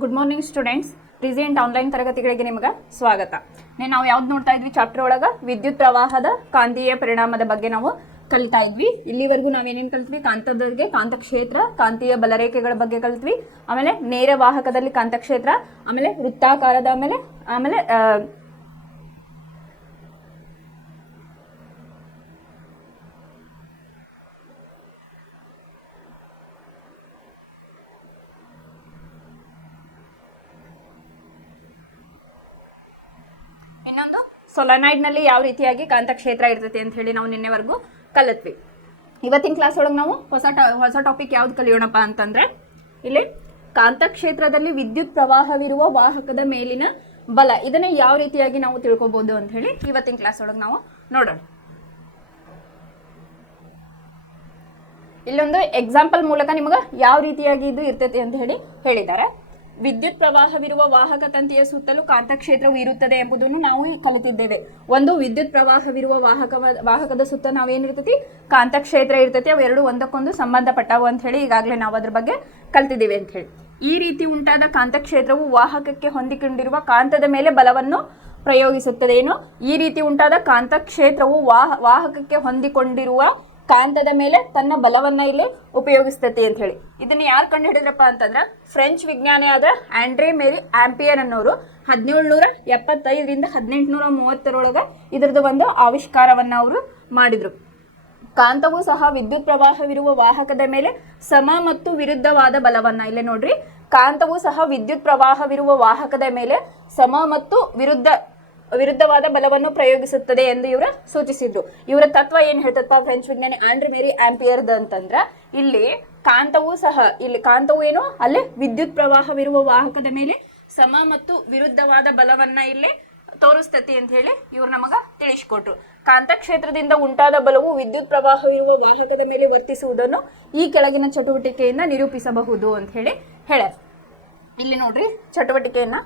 Good morning students. Present online ತರಗತಿಗಳಿಗೆ ನಿಮಗೆ ಸ್ವಾಗತ. ನಾವು ಯಾವ್ದು ನೋಡ್ತಾ ಇದ್ವಿ ಚಾಪ್ಟರ್ ಒಳಗೆ ವಿದ್ಯುತ್ ಪ್ರವಾಹದ ಕಾಂತೀಯ ಪರಿಣಾಮದ ಬಗ್ಗೆ ನಾವು ಕಲಿತಾ ಇದ್ವಿ. ಇಲ್ಲಿವರೆಗೂ ನಾವೇನೇನು ಕಲಿತ್ವಿ, ಕಾಂತದ ಬಗ್ಗೆ ಕಾಂತಕ್ಷೇತ್ರ, ಕಾಂತೀಯ ಬಲರೇಖೆಗಳ ಬಗ್ಗೆ ಕಲಿತ್ವಿ. ಆಮೇಲೆ ನೇರ ವಾಹಕದಲ್ಲಿ ಕಾಂತಕ್ಷೇತ್ರ, ಆಮೇಲೆ ವೃತ್ತಾಕಾರದ, ಆಮೇಲೆ ಇನ್ನೊಂದು ಸೊಲನಾಯ್ಡ್ ನಲ್ಲಿ ಯಾವ ರೀತಿಯಾಗಿ ಕಾಂತಕ್ಷೇತ್ರ ಇರ್ತೈತಿ ಅಂತ ಹೇಳಿ ನಾವು ನಿನ್ನೆವರೆಗೂ ಕಲಿತ್ವಿ. ಇವತ್ತಿನ ಕ್ಲಾಸ್ ಒಳಗೆ ನಾವು ಹೊಸ ಟಾಪಿಕ್ ಯಾವ್ದು ಕಲಿಯೋಣಪ್ಪ ಅಂತಂದ್ರೆ, ಇಲ್ಲಿ ಕಾಂತಕ್ಷೇತ್ರದಲ್ಲಿ ವಿದ್ಯುತ್ ಪ್ರವಾಹವಿರುವ ವಾಹಕದ ಮೇಲಿನ ಬಲ, ಇದನ್ನ ಯಾವ ರೀತಿಯಾಗಿ ನಾವು ತಿಳ್ಕೊಬಹುದು ಅಂತ ಹೇಳಿ ಇವತ್ತಿನ ಕ್ಲಾಸ್ ಒಳಗೆ ನಾವು ನೋಡೋಣ. ಇಲ್ಲೊಂದು ಎಕ್ಸಾಂಪಲ್ ಮೂಲಕ ನಿಮಗೆ ಯಾವ ರೀತಿಯಾಗಿ ಇದು ಇರ್ತೈತಿ ಅಂತ ಹೇಳಿ ಹೇಳಿದ್ದಾರೆ. ವಿದ್ಯುತ್ ಪ್ರವಾಹವಿರುವ ವಾಹಕ ತಂತಿಯ ಸುತ್ತಲೂ ಕಾಂತಕ್ಷೇತ್ರವು ಇರುತ್ತದೆ ಎಂಬುದನ್ನು ನಾವು ಕಲಿತಿದ್ದೇವೆ. ಒಂದು ವಿದ್ಯುತ್ ಪ್ರವಾಹವಿರುವ ವಾಹಕದ ಸುತ್ತ ನಾವೇನಿರ್ತೈತಿ, ಕಾಂತಕ್ಷೇತ್ರ ಇರ್ತೈತಿ. ಅವೆರಡು ಒಂದಕ್ಕೊಂದು ಸಂಬಂಧಪಟ್ಟವು ಅಂತ ಹೇಳಿ ಈಗಾಗಲೇ ನಾವು ಅದ್ರ ಬಗ್ಗೆ ಕಲ್ತಿದ್ದೀವಿ ಅಂತ ಹೇಳಿ. ಈ ರೀತಿ ಉಂಟಾದ ಕಾಂತಕ್ಷೇತ್ರವು ವಾಹಕಕ್ಕೆ ಹೊಂದಿಕೊಂಡಿರುವ ಕಾಂತದ ಮೇಲೆ ಬಲವನ್ನು ಪ್ರಯೋಗಿಸುತ್ತದೆ. ಏನು, ಈ ರೀತಿ ಉಂಟಾದ ಕಾಂತಕ್ಷೇತ್ರವು ವಾಹಕಕ್ಕೆ ಹೊಂದಿಕೊಂಡಿರುವ ಕಾಂತದ ಮೇಲೆ ತನ್ನ ಬಲವನ್ನ ಇಲ್ಲಿ ಉಪಯೋಗಿಸ್ತೈತಿ ಅಂತ ಹೇಳಿ. ಇದನ್ನ ಯಾರು ಕಂಡು ಹಿಡಿದ್ರಪ್ಪ ಅಂತಂದ್ರೆ, ಫ್ರೆಂಚ್ ವಿಜ್ಞಾನಿ ಆದ ಆಂಡ್ರೆ ಮೇರಿ ಆಂಪಿಯರ್ ಅನ್ನೋರು 1775ರಿಂದ 1830 ಇದರದ್ದು ಒಂದು ಆವಿಷ್ಕಾರವನ್ನ ಅವರು ಮಾಡಿದ್ರು. ಕಾಂತವು ಸಹ ವಿದ್ಯುತ್ ಪ್ರವಾಹವಿರುವ ವಾಹಕದ ಮೇಲೆ ಸಮ ಮತ್ತು ವಿರುದ್ಧವಾದ ಬಲವನ್ನ, ಇಲ್ಲೇ ನೋಡ್ರಿ, ಕಾಂತವು ಸಹ ವಿದ್ಯುತ್ ಪ್ರವಾಹವಿರುವ ವಾಹಕದ ಮೇಲೆ ಸಮ ಮತ್ತು ವಿರುದ್ಧವಾದ ಬಲವನ್ನು ಪ್ರಯೋಗಿಸುತ್ತದೆ ಎಂದು ಇವರು ಸೂಚಿಸಿದ್ರು. ಇವರ ತತ್ವ ಏನ್ ಹೇಳ್ತಪ್ಪ ಫ್ರೆಂಚ್ ವಿಜ್ಞಾನಿ ಆಂಡ್ರೆ ಮೇರಿ ಆಂಪಿಯರ್ದ ಅಂತಂದ್ರ, ಇಲ್ಲಿ ಕಾಂತವು ಏನು, ಅಲ್ಲಿ ವಿದ್ಯುತ್ ಪ್ರವಾಹವಿರುವ ವಾಹಕದ ಮೇಲೆ ಸಮ ಮತ್ತು ವಿರುದ್ಧವಾದ ಬಲವನ್ನ ಇಲ್ಲಿ ತೋರಿಸ್ತತಿ ಅಂತ ಹೇಳಿ ಇವ್ರು ನಮಗ ತಿಳಿಸ್ಕೊಟ್ರು. ಕಾಂತಕ್ಷೇತ್ರದಿಂದ ಉಂಟಾದ ಬಲವು ವಿದ್ಯುತ್ ಪ್ರವಾಹವಿರುವ ವಾಹಕದ ಮೇಲೆ ವರ್ತಿಸುವುದನ್ನು ಈ ಕೆಳಗಿನ ಚಟುವಟಿಕೆಯಿಂದ ನಿರೂಪಿಸಬಹುದು ಅಂತ ಹೇಳಿ ಹೇಳ್ಯಾರ. ಇಲ್ಲಿ ನೋಡ್ರಿ ಚಟುವಟಿಕೆಯನ್ನ,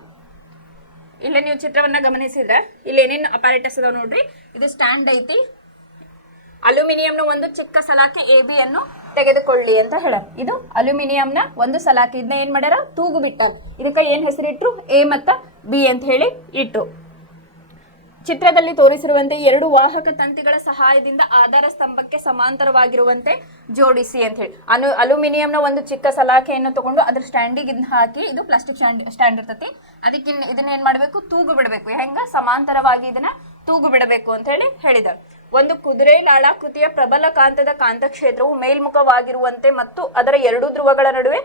ಇಲ್ಲಿ ನೀವು ಚಿತ್ರವನ್ನ ಗಮನಿಸಿದ್ರೆ ಇಲ್ಲಿ ಏನೇನು ಅಪಾರೇಟಸ್ ಅದಾವ ನೋಡ್ರಿ. ಇದು ಸ್ಟ್ಯಾಂಡ್ ಐತಿ. ಅಲ್ಯೂಮಿನಿಯಂನ ಒಂದು ಚಿಕ್ಕ ಸಲಾಕೆ AB ಅನ್ನು ತೆಗೆದುಕೊಳ್ಳಿ ಅಂತ ಹೇಳ. ಇದು ಅಲ್ಯೂಮಿನಿಯಂನ ಒಂದು ಸಲಾಕೆ, ಇದನ್ನ ಏನ್ ಮಾಡ್ಯಾರ, ತೂಗು ಬಿಟ್ಟಾರ. ಇದಕ್ಕೆ ಏನ್ ಹೆಸರಿಟ್ರು, A ಮತ್ತು B ಅಂತ ಹೇಳಿ ಇಟ್ಟು. ಚಿತ್ರದಲ್ಲಿ ತೋರಿಸಿರುವಂತೆ ಎರಡು ವಾಹಕ ತಂತಿಗಳ ಸಹಾಯದಿಂದ ಆಧಾರ ಸ್ತಂಭಕ್ಕೆ ಸಮಾಂತರವಾಗಿರುವಂತೆ ಜೋಡಿಸಿ ಅಂತ ಹೇಳಿ. ಅಲ್ಯೂಮಿನಿಯಂನ ಒಂದು ಚಿಕ್ಕ ಸಲಾಕೆಯನ್ನು ತಗೊಂಡು ಅದ್ರ ಸ್ಟ್ಯಾಂಡಿಗೆ ಇದನ್ನ ಹಾಕಿ, ಇದು ಪ್ಲಾಸ್ಟಿಕ್ ಸ್ಟ್ಯಾಂಡ್ ಇರ್ತತಿ, ಅದಕ್ಕೆ ಇದನ್ನ ಏನ್ ಮಾಡ್ಬೇಕು, ತೂಗು ಬಿಡಬೇಕು. ಹೆಂಗ, ಸಮಾಂತರವಾಗಿ ಇದನ್ನ ತೂಗು ಬಿಡಬೇಕು ಅಂತ ಹೇಳಿ ಹೇಳಿದ್ದಾರೆ. ಒಂದು ಕುದುರೆ ಲಾಳಾಕೃತಿಯ ಪ್ರಬಲ ಕಾಂತದ ಕಾಂತಕ್ಷೇತ್ರವು ಮೇಲ್ಮುಖವಾಗಿರುವಂತೆ ಮತ್ತು ಅದರ ಎರಡು ಧ್ರುವಗಳ ನಡುವೆ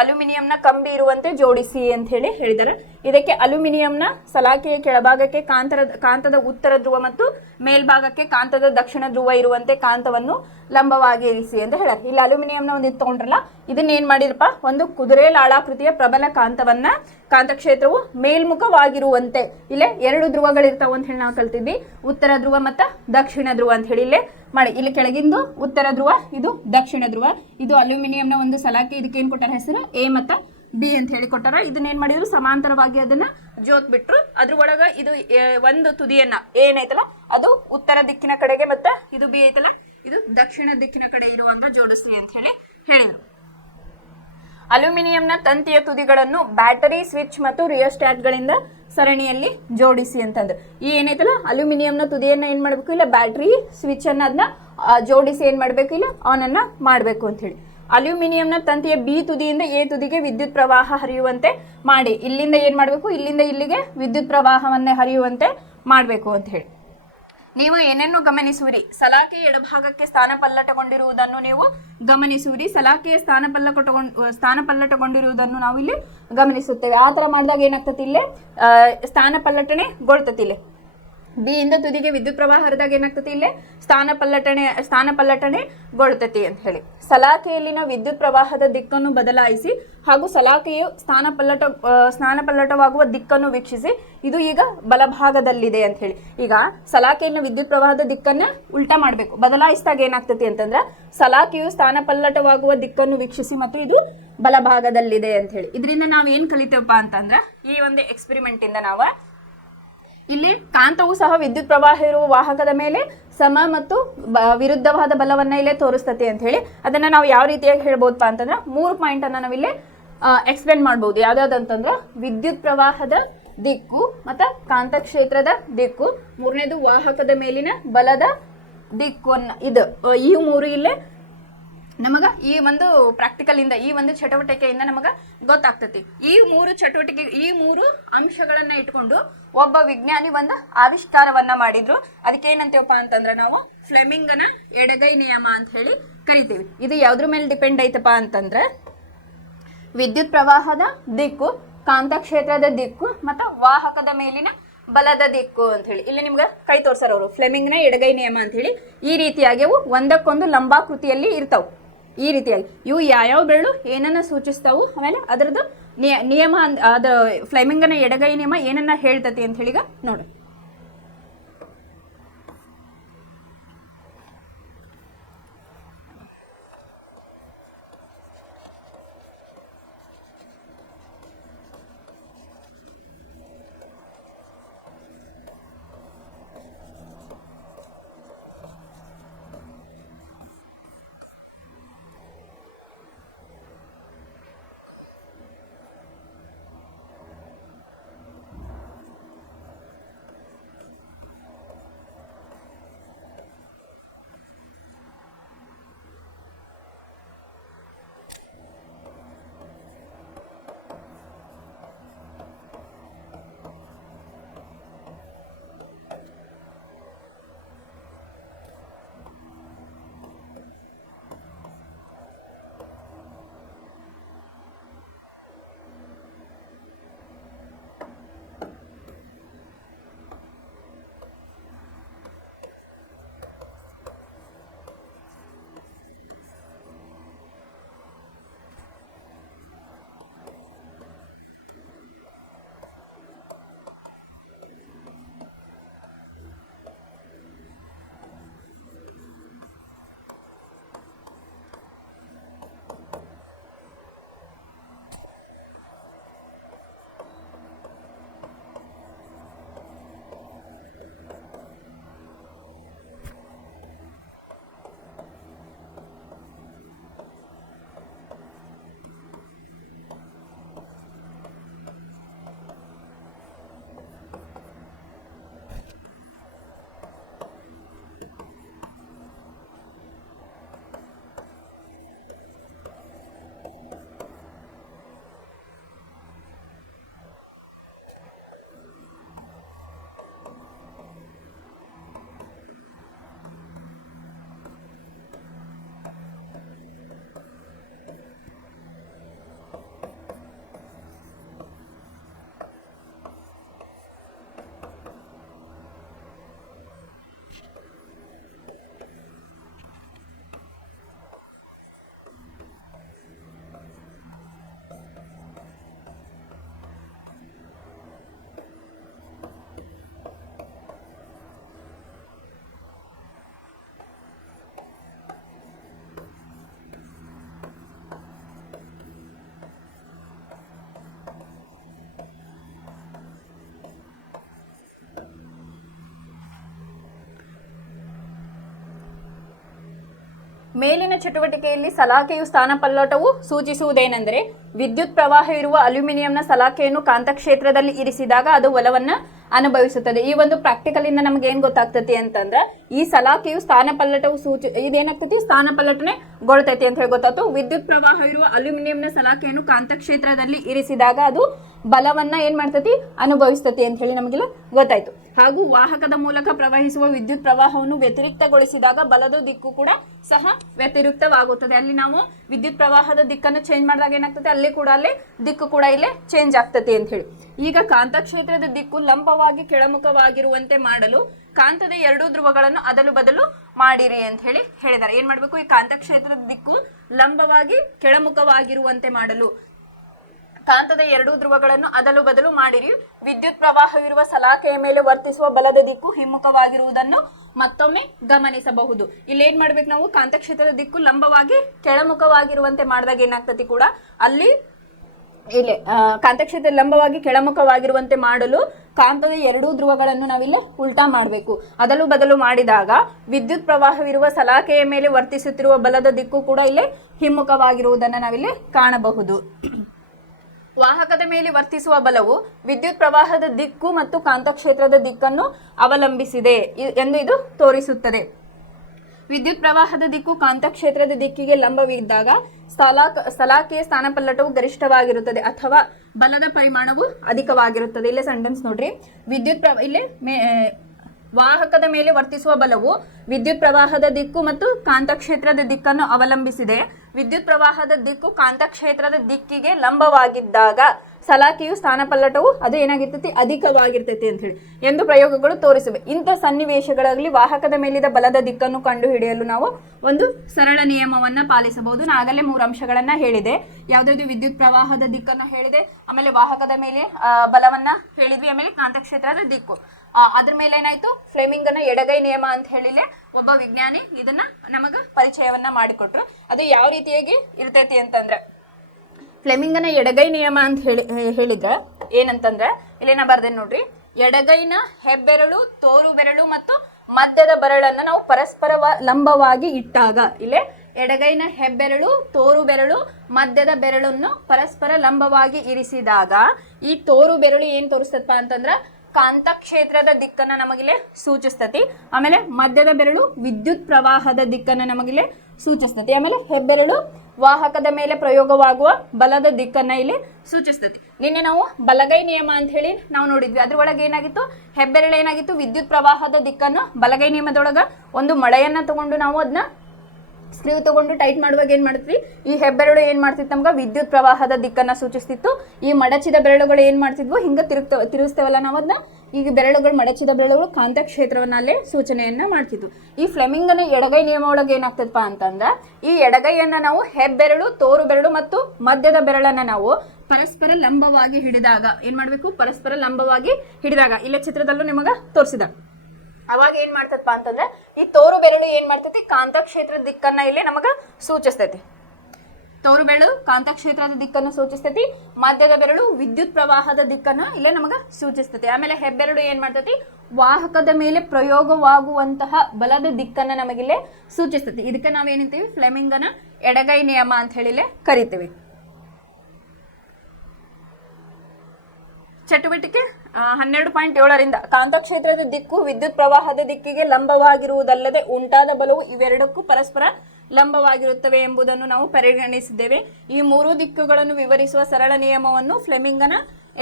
ಅಲ್ಯೂಮಿನಿಯಂನ ಕಂಬಿ ಇರುವಂತೆ ಜೋಡಿಸಿ ಅಂತ ಹೇಳಿ ಹೇಳಿದ್ದಾರೆ. ಇದಕ್ಕೆ ಅಲ್ಯೂಮಿನಿಯಂನ ಸಲಾಕೆಯ ಕೆಳಭಾಗಕ್ಕೆ ಕಾಂತದ ಉತ್ತರ ಧ್ರುವ ಮತ್ತು ಮೇಲ್ಭಾಗಕ್ಕೆ ಕಾಂತದ ದಕ್ಷಿಣ ಧ್ರುವ ಇರುವಂತೆ ಕಾಂತವನ್ನು ಲಂಬವಾಗಿ ಇರಿಸಿ ಅಂತ ಹೇಳ್ಯಾರ. ಇಲ್ಲಿ ಅಲ್ಯೂಮಿನಿಯಂನ ಒಂದು ಇದು ತಗೊಂಡ್ರಲ್ಲ, ಇದನ್ನ ಏನ್ ಮಾಡಿದ್ರಪ್ಪ, ಒಂದು ಕುದುರೆ ಲಾಳಾಕೃತಿಯ ಪ್ರಬಲ ಕಾಂತಕ್ಷೇತ್ರವು ಮೇಲ್ಮುಖವಾಗಿರುವಂತೆ, ಇಲ್ಲೇ ಎರಡು ಧ್ರುವಗಳಿರ್ತಾವ ಅಂತ ಹೇಳಿ ನಾವು ಕಲ್ತಿದ್ವಿ, ಉತ್ತರ ಧ್ರುವ ಮತ್ತು ದಕ್ಷಿಣ ಧ್ರುವ ಅಂತ ಹೇಳಿ ಇಲ್ಲೇ ಮಾಡಿ. ಇಲ್ಲಿ ಕೆಳಗಿಂದು ಉತ್ತರ ಧ್ರುವ, ಇದು ದಕ್ಷಿಣ ಧ್ರುವ. ಇದು ಅಲ್ಯೂಮಿನಿಯಂನ ಒಂದು ಸಲಾಕೆ, ಇದಕ್ಕೆ ಏನ್ ಕೊಟ್ಟಾರ ಹೆಸರು, A ಮತ್ತು B ಅಂತ ಹೇಳಿ ಕೊಟ್ಟಾರ. ಇದನ್ನ ಏನ್ ಮಾಡಿದ್ರು, ಸಮಾಂತರವಾಗಿ ಅದನ್ನ ಜೋತ್ ಬಿಟ್ರು. ಅದ್ರ ಒಳಗ ಇದು ಒಂದು ತುದಿಯನ್ನ ಏನೈತಲ್ಲ ಅದು ಉತ್ತರ ದಿಕ್ಕಿನ ಕಡೆಗೆ, ಮತ್ತೆ ಇದು B ಐತಲ್ಲ ಇದು ದಕ್ಷಿಣ ದಿಕ್ಕಿನ ಕಡೆ ಇರುವಂಗ ಜೋಡಿಸ್ರಿ ಅಂತ ಹೇಳಿ ಹೇಳಿದ್ರು. ಅಲ್ಯೂಮಿನಿಯಂನ ತಂತಿಯ ತುದಿಗಳನ್ನು ಬ್ಯಾಟರಿ, ಸ್ವಿಚ್ ಮತ್ತು ರಿಯೋಸ್ಟಾಟ್ಗಳಿಂದ ಸರಣಿಯಲ್ಲಿ ಜೋಡಿಸಿ ಅಂತಂದ್ರೆ, ಈ ಏನೈತಲ್ಲ ಅಲ್ಯೂಮಿನಿಯಂನ ತುದಿಯನ್ನ ಏನ್ ಮಾಡ್ಬೇಕು, ಇಲ್ಲ ಬ್ಯಾಟ್ರಿ ಸ್ವಿಚ್ ಅನ್ನ ಅದನ್ನ ಜೋಡಿಸಿ ಏನ್ ಮಾಡ್ಬೇಕು, ಇಲ್ಲ ಆನ್ ಅನ್ನ ಮಾಡ್ಬೇಕು ಅಂತ ಹೇಳಿ. ಅಲ್ಯೂಮಿನಿಯಂನ ತಂತಿಯ B ತುದಿಯಿಂದ A ತುದಿಗೆ ವಿದ್ಯುತ್ ಪ್ರವಾಹ ಹರಿಯುವಂತೆ ಮಾಡಿ, ಇಲ್ಲಿಂದ ಏನ್ ಮಾಡ್ಬೇಕು, ಇಲ್ಲಿಂದ ಇಲ್ಲಿಗೆ ವಿದ್ಯುತ್ ಪ್ರವಾಹವನ್ನೇ ಹರಿಯುವಂತೆ ಮಾಡ್ಬೇಕು ಅಂತ ಹೇಳಿ. ನೀವು ಏನೇನು ಗಮನಿಸುವಿರಿ, ಸಲಾಕೆಯ ಎಡಭಾಗಕ್ಕೆ ಸ್ಥಾನಪಲ್ಲಟಗೊಂಡಿರುವುದನ್ನು ನೀವು ಗಮನಿಸುವಿರಿ. ಸಲಾಕೆಯ ಸ್ಥಾನಪಲ್ಲಟಗೊಂಡಿರುವುದನ್ನು ನಾವು ಇಲ್ಲಿ ಗಮನಿಸುತ್ತೇವೆ. ಆ ತರ ಮಾಡಿದಾಗ ಏನಾಗ್ತತಿ, ಇಲ್ಲೇ ಸ್ಥಾನಪಲ್ಲಟನೆಗೊಳ್ತತಿ. ಇಲ್ಲಿ B ಇಂದ ತುದಿಗೆ ವಿದ್ಯುತ್ ಪ್ರವಾಹ ಹರಿದಾಗ ಏನಾಗ್ತತಿ, ಇಲ್ಲೇ ಸ್ಥಾನಪಲ್ಲಟನೆಗೊಳ್ತತಿ ಅಂತ ಹೇಳಿ. ಸಲಾಕೆಯಲ್ಲಿನ ವಿದ್ಯುತ್ ಪ್ರವಾಹದ ದಿಕ್ಕನ್ನು ಬದಲಾಯಿಸಿ ಹಾಗೂ ಸಲಾಕೆಯು ಸ್ಥಾನಪಲ್ಲಟವಾಗುವ ದಿಕ್ಕನ್ನು ವೀಕ್ಷಿಸಿ. ಇದು ಈಗ ಬಲಭಾಗದಲ್ಲಿದೆ ಅಂತ ಹೇಳಿ. ಈಗ ಸಲಾಕೆಯನ್ನ ವಿದ್ಯುತ್ ಪ್ರವಾಹದ ದಿಕ್ಕನ್ನೇ ಉಲ್ಟಾ ಮಾಡಬೇಕು. ಬದಲಾಯಿಸಿದಾಗ ಏನಾಗ್ತತಿ ಅಂತಂದ್ರೆ, ಸಲಾಕೆಯು ಸ್ಥಾನಪಲ್ಲಟವಾಗುವ ದಿಕ್ಕನ್ನು ವೀಕ್ಷಿಸಿ ಮತ್ತು ಇದು ಬಲಭಾಗದಲ್ಲಿದೆ ಅಂತ ಹೇಳಿ. ಇದರಿಂದ ನಾವ್ ಏನ್ ಕಲಿತೇವಪ್ಪ ಅಂತಂದ್ರೆ, ಈ ಒಂದು ಎಕ್ಸ್ಪೆರಿಮೆಂಟ್ ಇಂದ ನಾವು ಇಲ್ಲಿ ಕಾಂತವು ಸಹ ವಿದ್ಯುತ್ ಪ್ರವಾಹ ಇರುವ ವಾಹಕದ ಮೇಲೆ ಸಮ ಮತ್ತು ವಿರುದ್ಧವಾದ ಬಲವನ್ನ ಇಲ್ಲೇ ತೋರಿಸ್ತತಿ ಅಂತ ಹೇಳಿ ಅದನ್ನ ನಾವು ಯಾವ ರೀತಿಯಾಗಿ ಹೇಳ್ಬೋದಪ್ಪ ಅಂತಂದ್ರೆ 3 ಪಾಯಿಂಟ್ ಅನ್ನ ನಾವಿಲ್ಲಿ ಎಕ್ಸ್ಪ್ಲೇನ್ ಮಾಡ್ಬೋದು. ಯಾವ್ದಾದಂತಂದ್ರೆ ವಿದ್ಯುತ್ ಪ್ರವಾಹದ ದಿಕ್ಕು ಮತ್ತು ಕಾಂತಕ್ಷೇತ್ರದ ದಿಕ್ಕು, ಮೂರನೇದು ವಾಹಕದ ಮೇಲಿನ ಬಲದ ದಿಕ್ಕನ್ನು. ಇದು ಈ ಮೂರು ಇಲ್ಲೇ ನಮಗ ಈ ಒಂದು ಪ್ರಾಕ್ಟಿಕಲ್ ಇಂದ, ಈ ಒಂದು ಚಟುವಟಿಕೆಯಿಂದ ನಮಗ ಗೊತ್ತಾಗ್ತತಿ. ಈ ಮೂರು ಅಂಶಗಳನ್ನ ಇಟ್ಕೊಂಡು ಒಬ್ಬ ವಿಜ್ಞಾನಿ ಒಂದು ಆವಿಷ್ಕಾರವನ್ನ ಮಾಡಿದ್ರು. ಅದಕ್ಕೆ ಏನಂತೀವಪ್ಪ ಅಂತಂದ್ರೆ ನಾವು ಫ್ಲೆಮಿಂಗನ ಎಡಗೈ ನಿಯಮ ಅಂತ ಹೇಳಿ ಕರಿತೀವಿ. ಇದು ಯಾವ್ದ್ರ ಮೇಲೆ ಡಿಪೆಂಡ್ ಐತಪ್ಪ ಅಂತಂದ್ರೆ ವಿದ್ಯುತ್ ಪ್ರವಾಹದ ದಿಕ್ಕು, ಕಾಂತಕ್ಷೇತ್ರದ ದಿಕ್ಕು ಮತ್ತು ವಾಹಕದ ಮೇಲಿನ ಬಲದ ದಿಕ್ಕು ಅಂತ ಹೇಳಿ. ಇಲ್ಲಿ ನಿಮ್ಗೆ ಕೈ ತೋರ್ಸಾರ ಅವರು ಫ್ಲೆಮಿಂಗ್ನ ಎಡಗೈ ನಿಯಮ ಅಂತ ಹೇಳಿ. ಈ ರೀತಿಯಾಗಿ ಅವು ಒಂದಕ್ಕೊಂದು ಲಂಬಾಕೃತಿಯಲ್ಲಿ ಇರ್ತಾವೆ. ಈ ರೀತಿಯಾಗಿ ಇವು ಯಾವ್ಯಾವ ಬೆರಳು ಏನನ್ನ ಸೂಚಿಸ್ತಾವು, ಆಮೇಲೆ ಅದರದ್ದು ನಿಯಮ ಅದ ಫ್ಲೆಮಿಂಗನ ಎಡಗೈ ನಿಯಮ ಏನನ್ನ ಹೇಳ್ತತಿ ಅಂತ ಹೇಳಿ ಈಗ ನೋಡಿ. ಮೇಲಿನ ಚಟುವಟಿಕೆಯಲ್ಲಿ ಸಲಾಕೆಯು ಸ್ಥಾನಪಲ್ಲಟವು ಸೂಚಿಸುವುದೇನೆಂದರೆ ವಿದ್ಯುತ್ ಪ್ರವಾಹವಿರುವ ಅಲ್ಯೂಮಿನಿಯಂನ ಸಲಾಕೆಯನ್ನು ಕಾಂತಕ್ಷೇತ್ರದಲ್ಲಿ ಇರಿಸಿದಾಗ ಅದು ಒಲವನ್ನು ಅನುಭವಿಸುತ್ತದೆ. ಈ ಒಂದು ಪ್ರಾಕ್ಟಿಕಲ್ ಇಂದ ನಮ್ಗೆ ಏನ್ ಗೊತ್ತಾಗ್ತತಿ ಅಂತಂದ್ರೆ ಈ ಸಲಾಕೆಯು ಸ್ಥಾನಪಲ್ಲಟವು ಇದೇನಾಗ್ತತಿ ಸ್ಥಾನಪಲ್ಲಟನೆ ಗೊಳ್ತೈತಿ ಅಂತ ಹೇಳಿ ಗೊತ್ತಾಯ್ತು. ವಿದ್ಯುತ್ ಪ್ರವಾಹವಿರುವ ಅಲ್ಯೂಮಿನಿಯಂನ ಸಲಾಕೆಯನ್ನು ಕಾಂತಕ್ಷೇತ್ರದಲ್ಲಿ ಇರಿಸಿದಾಗ ಅದು ಬಲವನ್ನ ಏನ್ ಮಾಡ್ತತಿ ಅನುಭವಿಸ್ತತಿ ಅಂತ ಹೇಳಿ ನಮಗೆಲ್ಲ ಗೊತ್ತಾಯ್ತು. ಹಾಗೂ ವಾಹಕದ ಮೂಲಕ ಪ್ರವಹಿಸುವ ವಿದ್ಯುತ್ ಪ್ರವಾಹವನ್ನು ವ್ಯತಿರಿಕ್ತಗೊಳಿಸಿದಾಗ ಬಲದ ದಿಕ್ಕು ಕೂಡ ಸಹ ವ್ಯತಿರಿಕ್ತವಾಗುತ್ತದೆ. ಅಲ್ಲಿ ನಾವು ವಿದ್ಯುತ್ ಪ್ರವಾಹದ ದಿಕ್ಕನ್ನು ಚೇಂಜ್ ಮಾಡಿದಾಗ ಏನಾಗ್ತದೆ ಅಲ್ಲಿ ಕೂಡ ಅಲ್ಲಿ ದಿಕ್ಕು ಕೂಡ ಇಲ್ಲೇ ಚೇಂಜ್ ಆಗ್ತತಿ ಅಂತ ಹೇಳಿ. ಈಗ ಕಾಂತಕ್ಷೇತ್ರದ ದಿಕ್ಕು ಲಂಬವಾಗಿ ಕೆಳಮುಖವಾಗಿರುವಂತೆ ಮಾಡಲು ಕಾಂತದ ಎರಡೂ ಧ್ರುವಗಳನ್ನು ಅದಲು ಬದಲು ಮಾಡಿರಿ ಅಂತ ಹೇಳಿ ಹೇಳಿದ್ದಾರೆ. ಏನ್ ಮಾಡ್ಬೇಕು, ಈ ಕಾಂತಕ್ಷೇತ್ರದ ದಿಕ್ಕು ಲಂಬವಾಗಿ ಕೆಳಮುಖವಾಗಿರುವಂತೆ ಮಾಡಲು ಕಾಂತದ ಎರಡೂ ಧ್ರುವಗಳನ್ನು ಅದಲು ಬದಲು ಮಾಡಿರಿ. ವಿದ್ಯುತ್ ಪ್ರವಾಹವಿರುವ ಸಲಾಕೆಯ ಮೇಲೆ ವರ್ತಿಸುವ ಬಲದ ದಿಕ್ಕು ಹಿಮ್ಮುಖವಾಗಿರುವುದನ್ನು ಮತ್ತೊಮ್ಮೆ ಗಮನಿಸಬಹುದು. ಇಲ್ಲಿ ಏನ್ ಮಾಡ್ಬೇಕು ನಾವು, ಕಾಂತಕ್ಷೇತ್ರದ ದಿಕ್ಕು ಲಂಬವಾಗಿ ಕೆಳಮುಖವಾಗಿರುವಂತೆ ಮಾಡಿದಾಗ ಏನಾಗ್ತತಿ ಕೂಡ ಅಲ್ಲಿ ಇಲ್ಲಿ ಕಾಂತಕ್ಷೇತ್ರ ಲಂಬವಾಗಿ ಕೆಳಮುಖವಾಗಿರುವಂತೆ ಮಾಡಲು ಕಾಂತದ ಎರಡೂ ಧ್ರುವಗಳನ್ನು ನಾವಿಲ್ಲಿ ಉಲ್ಟಾ ಮಾಡಬೇಕು. ಅದಲು ಬದಲು ಮಾಡಿದಾಗ ವಿದ್ಯುತ್ ಪ್ರವಾಹವಿರುವ ಸಲಾಕೆಯ ಮೇಲೆ ವರ್ತಿಸುತ್ತಿರುವ ಬಲದ ದಿಕ್ಕು ಕೂಡ ಇಲ್ಲಿ ಹಿಮ್ಮುಖವಾಗಿರುವುದನ್ನು ನಾವಿಲ್ಲಿ ಕಾಣಬಹುದು. ವಾಹಕದ ಮೇಲೆ ವರ್ತಿಸುವ ಬಲವು ವಿದ್ಯುತ್ ಪ್ರವಾಹದ ದಿಕ್ಕು ಮತ್ತು ಕಾಂತಕ್ಷೇತ್ರದ ದಿಕ್ಕನ್ನು ಅವಲಂಬಿಸಿದೆ ಎಂದು ಇದು ತೋರಿಸುತ್ತದೆ. ವಿದ್ಯುತ್ ಪ್ರವಾಹದ ದಿಕ್ಕು ಕಾಂತಕ್ಷೇತ್ರದ ದಿಕ್ಕಿಗೆ ಲಂಬವಿದ್ದಾಗ ಸಲಾಕೆಯ ಸ್ಥಾನಪಲ್ಲಟವು ಗರಿಷ್ಠವಾಗಿರುತ್ತದೆ ಅಥವಾ ಬಲದ ಪರಿಮಾಣವು ಅಧಿಕವಾಗಿರುತ್ತದೆ. ಇಲ್ಲೇ ಸೆಂಟೆನ್ಸ್ ನೋಡ್ರಿ, ವಾಹಕದ ಮೇಲೆ ವರ್ತಿಸುವ ಬಲವು ವಿದ್ಯುತ್ ಪ್ರವಾಹದ ದಿಕ್ಕು ಮತ್ತು ಕಾಂತಕ್ಷೇತ್ರದ ದಿಕ್ಕನ್ನು ಅವಲಂಬಿಸಿದೆ. ವಿದ್ಯುತ್ ಪ್ರವಾಹದ ದಿಕ್ಕು ಕಾಂತಕ್ಷೇತ್ರದ ದಿಕ್ಕಿಗೆ ಲಂಬವಾಗಿದ್ದಾಗ ಸಲಾಕೆಯು ಸ್ಥಾನಪಲ್ಲಟವು ಅದು ಏನಾಗಿರ್ತೈತಿ, ಅಧಿಕವಾಗಿರ್ತೈತಿ ಅಂತ ಹೇಳಿ ಎಂದು ಪ್ರಯೋಗಗಳು ತೋರಿಸಿವೆ. ಇಂಥ ಸನ್ನಿವೇಶಗಳಲ್ಲಿ ವಾಹಕದ ಮೇಲಿದ ಬಲದ ದಿಕ್ಕನ್ನು ಕಂಡುಹಿಡಿಯಲು ನಾವು ಒಂದು ಸರಳ ನಿಯಮವನ್ನ ಪಾಲಿಸಬಹುದು. ನಾನು ಆಗಲೇ 3 ಅಂಶಗಳನ್ನ ಹೇಳಿದೆ. ಯಾವುದಾದ್ರು ವಿದ್ಯುತ್ ಪ್ರವಾಹದ ದಿಕ್ಕನ್ನು ಹೇಳಿದೆ, ಆಮೇಲೆ ವಾಹಕದ ಮೇಲೆ ಬಲವನ್ನ ಹೇಳಿದ್ವಿ, ಆಮೇಲೆ ಕಾಂತಕ್ಷೇತ್ರದ ದಿಕ್ಕು. ಅದ್ರ ಮೇಲೆ ಏನಾಯ್ತು, ಫ್ಲೆಮಿಂಗನ ಎಡಗೈ ನಿಯಮ ಅಂತ ಹೇಳಿಲೆ ಒಬ್ಬ ವಿಜ್ಞಾನಿ ಇದನ್ನ ನಮಗ ಪರಿಚಯವನ್ನ ಮಾಡಿಕೊಟ್ರು. ಅದು ಯಾವ ರೀತಿಯಾಗಿ ಇರ್ತೈತಿ ಅಂತಂದ್ರೆ, ಫ್ಲೆಮಿಂಗನ ಎಡಗೈ ನಿಯಮ ಅಂತ ಹೇಳಿದ್ರೆ ಏನಂತಂದ್ರೆ, ಇಲ್ಲಿ ನಾ ಬರ್ದೇನೆ ನೋಡ್ರಿ, ಎಡಗೈನ ಹೆಬ್ಬೆರಳು, ತೋರು ಬೆರಳು ಮತ್ತು ಮಧ್ಯದ ಬೆರಳನ್ನು ನಾವು ಪರಸ್ಪರ ಲಂಬವಾಗಿ ಇಟ್ಟಾಗ, ಇಲ್ಲೇ ಎಡಗೈನ ಹೆಬ್ಬೆರಳು, ತೋರು ಬೆರಳು, ಮಧ್ಯದ ಬೆರಳನ್ನು ಪರಸ್ಪರ ಲಂಬವಾಗಿ ಇರಿಸಿದಾಗ ಈ ತೋರು ಬೆರಳು ಏನ್ ತೋರಿಸ್ತಪ್ಪ ಅಂತಂದ್ರ ಕಾಂತಕ್ಷೇತ್ರದ ದಿಕ್ಕನ್ನ ನಮಗಿಲ್ಲಿ ಸೂಚಿಸ್ತತಿ. ಆಮೇಲೆ ಮಧ್ಯದ ಬೆರಳು ವಿದ್ಯುತ್ ಪ್ರವಾಹದ ದಿಕ್ಕನ್ನ ನಮಗಿಲ್ಲಿ ಸೂಚಿಸ್ತತಿ. ಆಮೇಲೆ ಹೆಬ್ಬೆರಳು ವಾಹಕದ ಮೇಲೆ ಪ್ರಯೋಗವಾಗುವ ಬಲದ ದಿಕ್ಕನ್ನ ಇಲ್ಲಿ ಸೂಚಿಸ್ತತಿ. ನಿನ್ನೆ ನಾವು ಬಲಗೈ ನಿಯಮ ಅಂತ ಹೇಳಿ ನಾವು ನೋಡಿದ್ವಿ. ಅದ್ರೊಳಗೆ ಏನಾಗಿತ್ತು, ಹೆಬ್ಬೆರಳು ಏನಾಗಿತ್ತು, ವಿದ್ಯುತ್ ಪ್ರವಾಹದ ದಿಕ್ಕನ್ನು ಬಲಗೈ ನಿಯಮದೊಳಗ ಒಂದು ಮಳೆಯನ್ನ ತಗೊಂಡು ನಾವು ಅದನ್ನ ಸ್ಲೀವ್ ತಗೊಂಡು ಟೈಟ್ ಮಾಡುವಾಗ ಏನ್ ಮಾಡ್ತೀವಿ, ಈ ಹೆಬ್ಬೆರಳು ಏನ್ ಮಾಡ್ತಿತ್ತು, ನಮ್ಗೆ ವಿದ್ಯುತ್ ಪ್ರವಾಹದ ದಿಕ್ಕನ್ನ ಸೂಚಿಸ್ತಿತ್ತು. ಈ ಮಡಚಿದ ಬೆರಳುಗಳು ಏನ್ ಮಾಡ್ತಿದ್ವು, ಹಿಂಗ ತಿರುಗಿಸ್ತೇವಲ್ಲ ನಾವು ಅದನ್ನ, ಈಗ ಬೆರಳುಗಳು ಮಡಚಿದ ಬೆರಳುಗಳು ಕಾಂತಕ್ಷೇತ್ರವನ್ನ ಅಲ್ಲೇ ಸೂಚನೆಯನ್ನ ಮಾಡ್ತಿದ್ವು. ಈ ಫ್ಲೆಮಿಂಗನ ಎಡಗೈ ನಿಯಮ ಒಳಗೆ ಏನಾಗ್ತದಪ್ಪ ಅಂತಂದ್ರ, ಈ ಎಡಗೈಯನ್ನ ನಾವು ಹೆಬ್ಬೆರಳು, ತೋರು ಬೆರಳು ಮತ್ತು ಮಧ್ಯದ ಬೆರಳನ್ನ ನಾವು ಪರಸ್ಪರ ಲಂಬವಾಗಿ ಹಿಡಿದಾಗ ಏನ್ ಮಾಡ್ಬೇಕು, ಪರಸ್ಪರ ಲಂಬವಾಗಿ ಹಿಡಿದಾಗ, ಇಲ್ಲೇ ಚಿತ್ರದಲ್ಲೂ ನಿಮಗ ತೋರಿಸಿದ. ಅವಾಗ ಏನ್ ಮಾಡ್ತದಪ್ಪ ಅಂತಂದ್ರೆ, ಈ ತೋರು ಬೆರಳು ಏನ್ ಮಾಡ್ತೈತಿ, ಕಾಂತಕ್ಷೇತ್ರದ ದಿಕ್ಕನ್ನ ಇಲ್ಲಿ ನಮಗ ಸೂಚಿಸ್ತೈತಿ. ತೋರು ಬೆರಳು ಕಾಂತಕ್ಷೇತ್ರದ ದಿಕ್ಕನ್ನು ಸೂಚಿಸ್ತೈತಿ, ಮಧ್ಯದ ಬೆರಳು ವಿದ್ಯುತ್ ಪ್ರವಾಹದ ದಿಕ್ಕನ್ನ ಇಲ್ಲೇ ನಮಗ ಸೂಚಿಸ್ತೈತಿ. ಆಮೇಲೆ ಹೆಬ್ಬೆರಳು ಏನ್ ಮಾಡ್ತೈತಿ, ವಾಹಕದ ಮೇಲೆ ಪ್ರಯೋಗವಾಗುವಂತಹ ಬಲದ ದಿಕ್ಕನ್ನ ನಮಗಿಲ್ಲೇ ಸೂಚಿಸ್ತೈತಿ. ಇದಕ್ಕೆ ನಾವೇನಂತೀವಿ, ಫ್ಲೆಮಿಂಗನ ಎಡಗೈ ನಿಯಮ ಅಂತ ಹೇಳಿಲೇ ಕರಿತೀವಿ. ಚಟುವಟಿಕೆ 12.7 ಕಾಂತಕ್ಷೇತ್ರದ ದಿಕ್ಕು ವಿದ್ಯುತ್ ಪ್ರವಾಹದ ದಿಕ್ಕಿಗೆ ಲಂಬವಾಗಿರುವುದಲ್ಲದೆ ಉಂಟಾದ ಬಲವು ಇವೆರಡಕ್ಕೂ ಪರಸ್ಪರ ಲಂಬವಾಗಿರುತ್ತವೆ ಎಂಬುದನ್ನು ನಾವು ಪರಿಗಣಿಸಿದ್ದೇವೆ. ಈ 3 ದಿಕ್ಕುಗಳನ್ನು ವಿವರಿಸುವ ಸರಳ ನಿಯಮವನ್ನು ಫ್ಲೆಮಿಂಗನ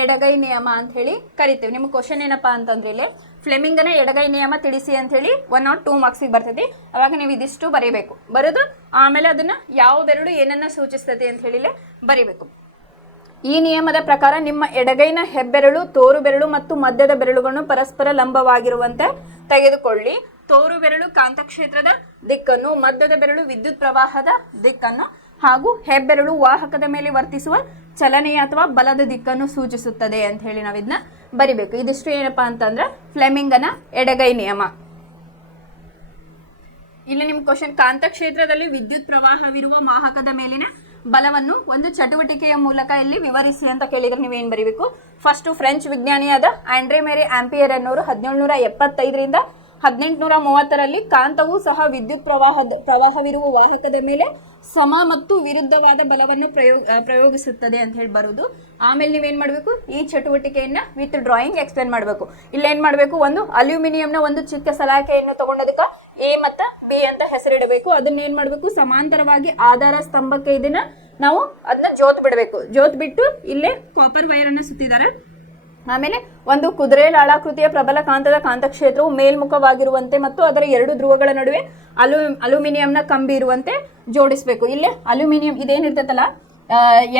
ಎಡಗೈ ನಿಯಮ ಅಂತ ಹೇಳಿ ಕರಿತೇವೆ. ನಿಮ್ಗೆ ಕ್ವಶನ್ ಏನಪ್ಪಾ ಅಂತಂದ್ರೆ, ಇಲ್ಲಿ ಫ್ಲೆಮಿಂಗನ ಎಡಗೈ ನಿಯಮ ತಿಳಿಸಿ ಅಂತ ಹೇಳಿ 1 or 2 ಮಾರ್ಕ್ಸಿಗೆ ಬರ್ತೈತಿ. ಅವಾಗ ನೀವು ಇದಿಷ್ಟು ಬರೀಬೇಕು. ಬರೋದು ಆಮೇಲೆ ಅದನ್ನ ಯಾವ ಬೆರಳು ಏನನ್ನ ಸೂಚಿಸ್ತದೆ ಅಂತ ಹೇಳಿಲೆ ಬರೀಬೇಕು. ಈ ನಿಯಮದ ಪ್ರಕಾರ ನಿಮ್ಮ ಎಡಗೈನ ಹೆಬ್ಬೆರಳು, ತೋರು ಬೆರಳು ಮತ್ತು ಮಧ್ಯದ ಬೆರಳುಗಳನ್ನು ಪರಸ್ಪರ ಲಂಬವಾಗಿರುವಂತೆ ತೆಗೆದುಕೊಳ್ಳಿ. ತೋರು ಬೆರಳು ಕಾಂತಕ್ಷೇತ್ರದ ದಿಕ್ಕನ್ನು, ಮಧ್ಯದ ಬೆರಳು ವಿದ್ಯುತ್ ಪ್ರವಾಹದ ದಿಕ್ಕನ್ನು ಹಾಗೂ ಹೆಬ್ಬೆರಳು ವಾಹಕದ ಮೇಲೆ ವರ್ತಿಸುವ ಚಲನೆಯ ಅಥವಾ ಬಲದ ದಿಕ್ಕನ್ನು ಸೂಚಿಸುತ್ತದೆ ಅಂತ ಹೇಳಿ ನಾವು ಇದನ್ನ ಬರಿಬೇಕು. ಇದಿಷ್ಟು ಏನಪ್ಪಾ ಅಂತಂದ್ರೆ ಫ್ಲೆಮಿಂಗನ ಎಡಗೈ ನಿಯಮ. ಇಲ್ಲಿ ನಿಮ್ ಕ್ವಶನ್, ಕಾಂತಕ್ಷೇತ್ರದಲ್ಲಿ ವಿದ್ಯುತ್ ಪ್ರವಾಹವಿರುವ ವಾಹಕದ ಮೇಲಿನ ಬಲವನ್ನು ಒಂದು ಚಟುವಟಿಕೆಯ ಮೂಲಕ ಇಲ್ಲಿ ವಿವರಿಸಿ ಅಂತ ಕೇಳಿದ್ರೆ ನೀವೇನ್ ಬರೀಬೇಕು, ಫಸ್ಟ್ ಫ್ರೆಂಚ್ ವಿಜ್ಞಾನಿಯಾದ ಆಂಡ್ರೆ ಮೇರಿ ಆಂಪಿಯರ್ ಅನ್ನೋರು 1775ರಿಂದ 1830ರಲ್ಲಿ ಕಾಂತವು ಸಹ ವಿದ್ಯುತ್ ಪ್ರವಾಹವಿರುವ ವಾಹಕದ ಮೇಲೆ ಸಮ ಮತ್ತು ವಿರುದ್ಧವಾದ ಬಲವನ್ನು ಪ್ರಯೋಗಿಸುತ್ತದೆ ಅಂತ ಹೇಳಿ ಬರೋದು. ಆಮೇಲೆ ನೀವೇನ್ ಮಾಡಬೇಕು, ಈ ಚಟುವಟಿಕೆಯನ್ನ ವಿತ್ ಡ್ರಾಯಿಂಗ್ ಎಕ್ಸ್ಪ್ಲೇನ್ ಮಾಡಬೇಕು. ಇಲ್ಲೇನ್ ಮಾಡಬೇಕು, ಒಂದು ಅಲ್ಯೂಮಿನಿಯಂನ ಒಂದು ಚಿಕ್ಕ ಸಲಾಕೆಯನ್ನು ತಗೊಂಡದಕ್ಕೆ ಎ ಮತ್ತು ಬಿ ಅಂತ ಹೆಸರಿಡಬೇಕು. ಅದನ್ನ ಏನ್ ಮಾಡಬೇಕು, ಸಮಾಂತರವಾಗಿ ಆಧಾರ ಸ್ತಂಭಕ್ಕೆ ಇದನ್ನ ನಾವು ಅದನ್ನ ಜೋತ್ ಬಿಡಬೇಕು. ಜೋತ್ ಬಿಟ್ಟು ಇಲ್ಲೇ ಕಾಪರ್ ವೈರ್ ಅನ್ನ ಸುತ್ತಿದ್ದಾರೆ. ಆಮೇಲೆ ಒಂದು ಕುದುರೆ ಲಾಳಾಕೃತಿಯ ಪ್ರಬಲ ಕಾಂತದ ಕಾಂತಕ್ಷೇತ್ರವು ಮೇಲ್ಮುಖವಾಗಿರುವಂತೆ ಮತ್ತು ಅದರ 2 ಧ್ರುವಗಳ ನಡುವೆ ಅಲ್ಯೂಮಿನಿಯಂನ ಕಂಬಿ ಇರುವಂತೆ ಜೋಡಿಸಬೇಕು. ಇಲ್ಲೇ ಅಲ್ಯೂಮಿನಿಯಂ ಇದೇನಿರ್ತೈತಲ್ಲ,